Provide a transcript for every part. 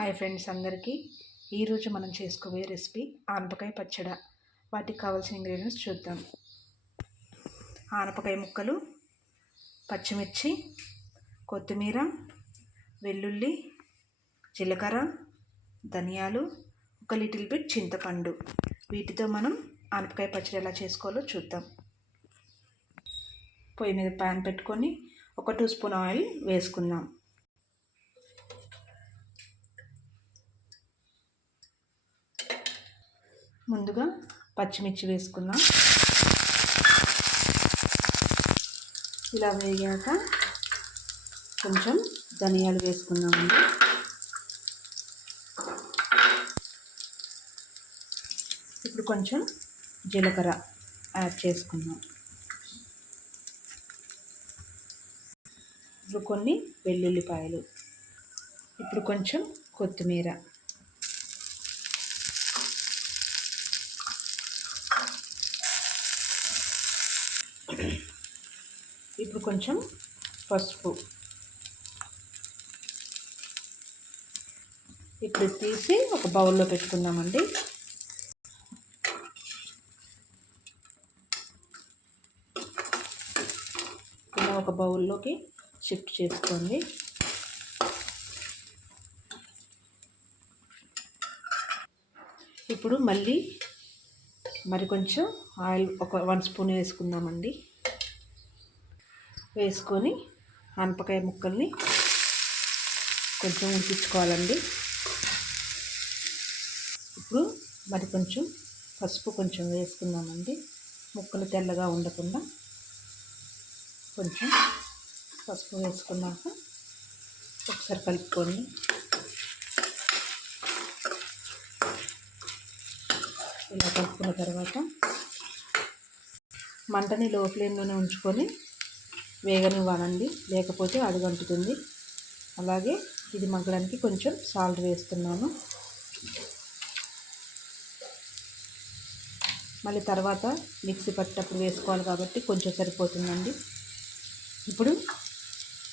Hi friends అందరికీ. ఈరోజు మనం చేసుకోబోయే రెసిపీ ఆనపకాయ పచ్చడ. వాటికి కావాల్సిన ఇంగ్రీడియంట్స్ చూద్దాం. ఆనపకాయ ముక్కలు పచ్చిమిర్చి కొత్తిమీర వెల్లుల్లి జీలకర్ర ధనియాలు ఒక లిటిల్ బిట్ చింతపండు. వీటితో మనం ఆనపకాయ పచ్చడి ఎలా చేసుకోవాలో చూద్దాం. పొయ్యి మీద ప్యాన్ పెట్టుకొని ఒక టూ స్పూన్ ఆయిల్ వేసుకుందాం. ముందుగా పచ్చిమిర్చి వేసుకుందాం. ఇలా వేగాక కొంచెం ధనియాలు వేసుకుందామండి. ఇప్పుడు కొంచెం జీలకర్ర యాడ్ చేసుకుందాం. ఇప్పుడు కొన్ని వెల్లుల్లిపాయలు. ఇప్పుడు కొంచెం కొత్తిమీర. ఇప్పుడు కొంచెం పసుపు. ఇప్పుడు తీసి ఒక బౌల్లో పెట్టుకుందామండి. ఇలా ఒక బౌల్లోకి షిఫ్ట్ చేసుకోండి. ఇప్పుడు మళ్ళీ మరి కొంచెం ఆయిల్ ఒక వన్ స్పూన్ వేసుకుందామండి. వేసుకొని ఆనపకాయ ముక్కల్ని కొంచెం ఉడికించుకోవాలండి. ఇప్పుడు మరి కొంచెం పసుపు కొంచెం వేసుకుందామండి. ముక్కలు తెల్లగా ఉండకుండా కొంచెం పసుపు వేసుకున్నాక ఒకసారి కలుపుకొని ఇలా కలుపుకున్న తర్వాత మంటని లో ఫ్లేమ్లోనే ఉంచుకొని వేగనివ్వాలండి. లేకపోతే అడుగంటుతుంది. అలాగే ఇది మగ్గడానికి కొంచెం సాల్ట్ వేస్తున్నాను. మళ్ళీ తర్వాత మిక్సీ పట్టేటప్పుడు వేసుకోవాలి కాబట్టి కొంచెం సరిపోతుందండి. ఇప్పుడు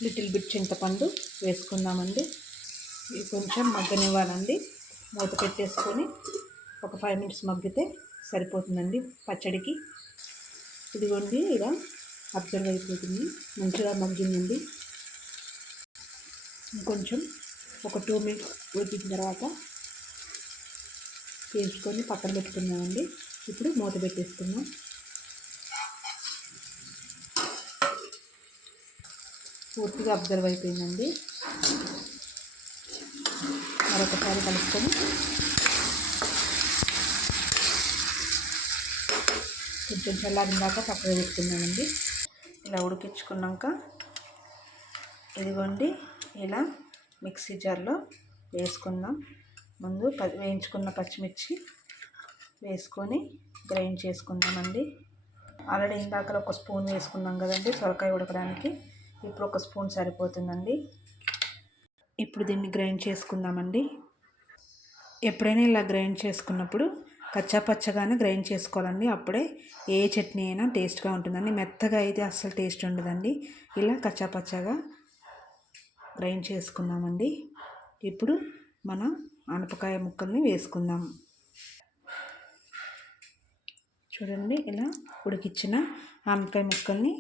లిటిల్ బిట్ చింతపండు వేసుకుందామండి. ఇది కొంచెం మగ్గనివ్వాలండి. మూత పెట్టేసుకొని ఒక ఫైవ్ మినిట్స్ మగ్గితే సరిపోతుందండి పచ్చడికి. ఇదిగోండి ఇలా అబ్జర్వ్ అయిపోతుంది. మంచిగా మగ్గిందండి. ఇంకొంచెం ఒక టూ మినిట్స్ ఉడికిన తర్వాత తీసుకొని పక్కన పెట్టుకున్నామండి ఇప్పుడు మూత పెట్టేసుకున్నాం పూర్తిగా అబ్జర్వ్ అయిపోయిందండి. మరొకసారి కలుపుకొని కొంచెం చల్లారిందాక పక్కన పెట్టుకున్నానండి ఇలా ఉడికించుకున్నాక ఇదిగోండి ఇలా మిక్సీ జార్లో వేసుకుందాం. ముందు వేయించుకున్న పచ్చిమిర్చి వేసుకొని గ్రైండ్ చేసుకుందామండి. ఆల్రెడీ ఇందాక ఒక స్పూన్ వేసుకున్నాం కదండి సొరకాయ ఉడకడానికి. ఇప్పుడు ఒక స్పూన్ సరిపోతుందండి. ఇప్పుడు దీన్ని గ్రైండ్ చేసుకుందామండి. ఎప్పుడైనా ఇలా గ్రైండ్ చేసుకున్నప్పుడు కచ్చాపచ్చగానే గ్రైండ్ చేసుకోవాలండి. అప్పుడే ఏ చట్నీ అయినా టేస్ట్గా ఉంటుందండి. మెత్తగా అయితే అస్సలు టేస్ట్ ఉండదండి. ఇలా కచ్చాపచ్చగా గ్రైండ్ చేసుకున్నామండి. ఇప్పుడు మనం ఆనపకాయ ముక్కల్ని వేసుకుందాం. చూడండి ఇలా ఉడికిచ్చిన ఆనపకాయ ముక్కల్ని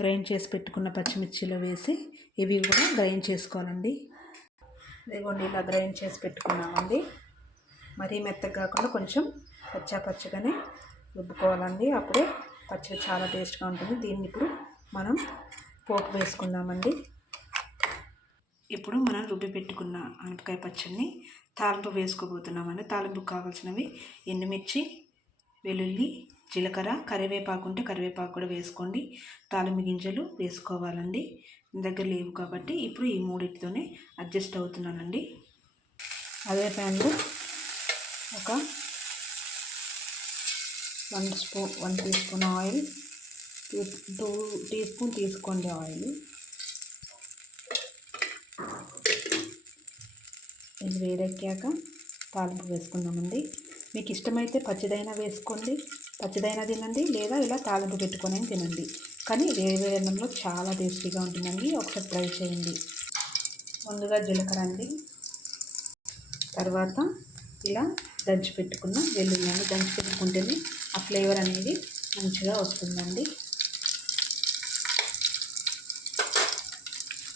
గ్రైండ్ చేసి పెట్టుకున్న పచ్చిమిర్చిలో వేసి ఇవి కూడా గ్రైండ్ చేసుకోవాలండి. ఇదిగోండి ఇలా గ్రైండ్ చేసి పెట్టుకున్నామండి. మరీ మెత్తగా కాకుండా కొంచెం పచ్చా పచ్చగానే రుబ్బుకోవాలండి. అప్పుడే పచ్చడి చాలా టేస్ట్గా ఉంటుంది. దీన్ని ఇప్పుడు మనం పోపు వేసుకుందామండి. ఇప్పుడు మనం రుబ్బి పెట్టుకున్న ఆనపకాయ పచ్చడిని తాలింపు వేసుకోబోతున్నామండి. తాలింపు కావాల్సినవి ఎండుమిర్చి వెల్లుల్లి జీలకర్ర కరివేపాకు ఉంటే కరివేపాకు కూడా వేసుకోండి. తాలింపు గింజలు వేసుకోవాలండి. దగ్గర లేవు కాబట్టి ఇప్పుడు ఈ మూడింటితోనే అడ్జస్ట్ అవుతున్నానండి. అదే ప్యాన్లో ఒక one spoon one tea spoon oil. Two tea spoon తీసుకోండి ఆయిల్. ఇది వేడెక్కాక తాలింపు వేసుకుందామండి. మీకు ఇష్టమైతే పచ్చిదైనా వేసుకోండి. పచ్చిదైనా తినండి లేదా ఇలా తాలింపు పెట్టుకొని తినండి. కానీ వేడి అన్నంలో చాలా టేస్టీగా ఉంటుందండి. ఒకసారి ట్రై చేయండి. ముందుగా జీలకర్ర అండి. తర్వాత ఇలా దంచి పెట్టుకున్న. వెల్లుల్లి దంచి పెట్టుకుంటేనే ఆ ఫ్లేవర్ అనేది మంచిగా వస్తుందండి.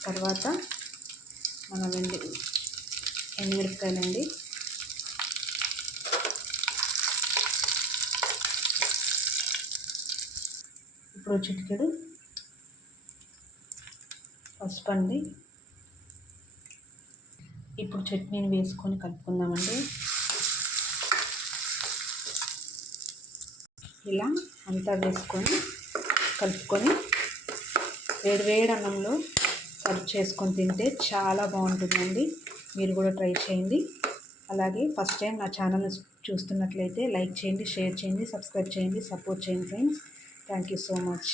తర్వాత మన వెండి ఎండుమిరపకాయలండి. ఇప్పుడు చిటికెడు పసుపు అండి. ఇప్పుడు చట్నీని వేసుకొని కలుపుకుందామండి. ఇలా అంతా వేసుకొని కలుపుకొని వేడివేడి అన్నంలో సర్వ్ చేసుకొని తింటే చాలా బాగుంటుందండి. మీరు కూడా ట్రై చేయండి. అలాగే ఫస్ట్ టైం నా ఛానల్ చూస్తున్నట్లయితే లైక్ చేయండి షేర్ చేయండి సబ్స్క్రైబ్ చేయండి సపోర్ట్ చేయండి friends. Thank you so much.